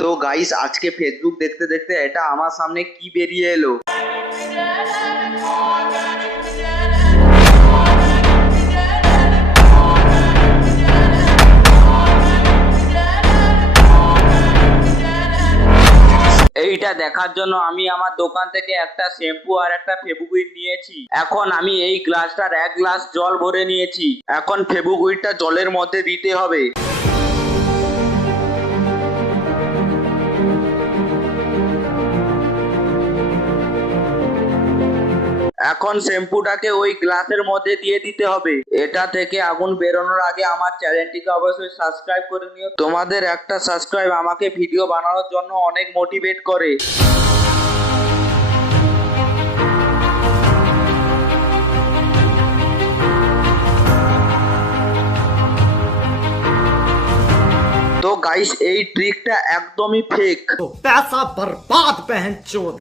তো গাইস আজকে ফেসবুক দেখতে দেখতে এটা আমার সামনে কি বেরিয়ে এলো। এইটা দেখার জন্য আমি আমার দোকান থেকে একটা শ্যাম্পু আর একটা ফেবুকুইক নিয়েছি। এখন আমি এই গ্লাসটার 1 গ্লাস জল ভরে নিয়েছি। এখন ফেবুকুইকটা জলের মধ্যে দিতে হবে। এখন শ্যাম্পুটাকে ওই গ্লাসের মধ্যে দিয়ে দিতে হবে। এটা থেকে আগুন বেরোনোর আগে আমার চ্যানেলটিকে অবশ্যই সাবস্ক্রাইব করে নিও। তোমাদের একটা সাবস্ক্রাইব আমাকে ভিডিও বানানোর জন্য অনেক মোটিভেট করে। তো গাইস এই ট্রিকটা একদমই ফেক। पैसा बर्बाद बहन चोद।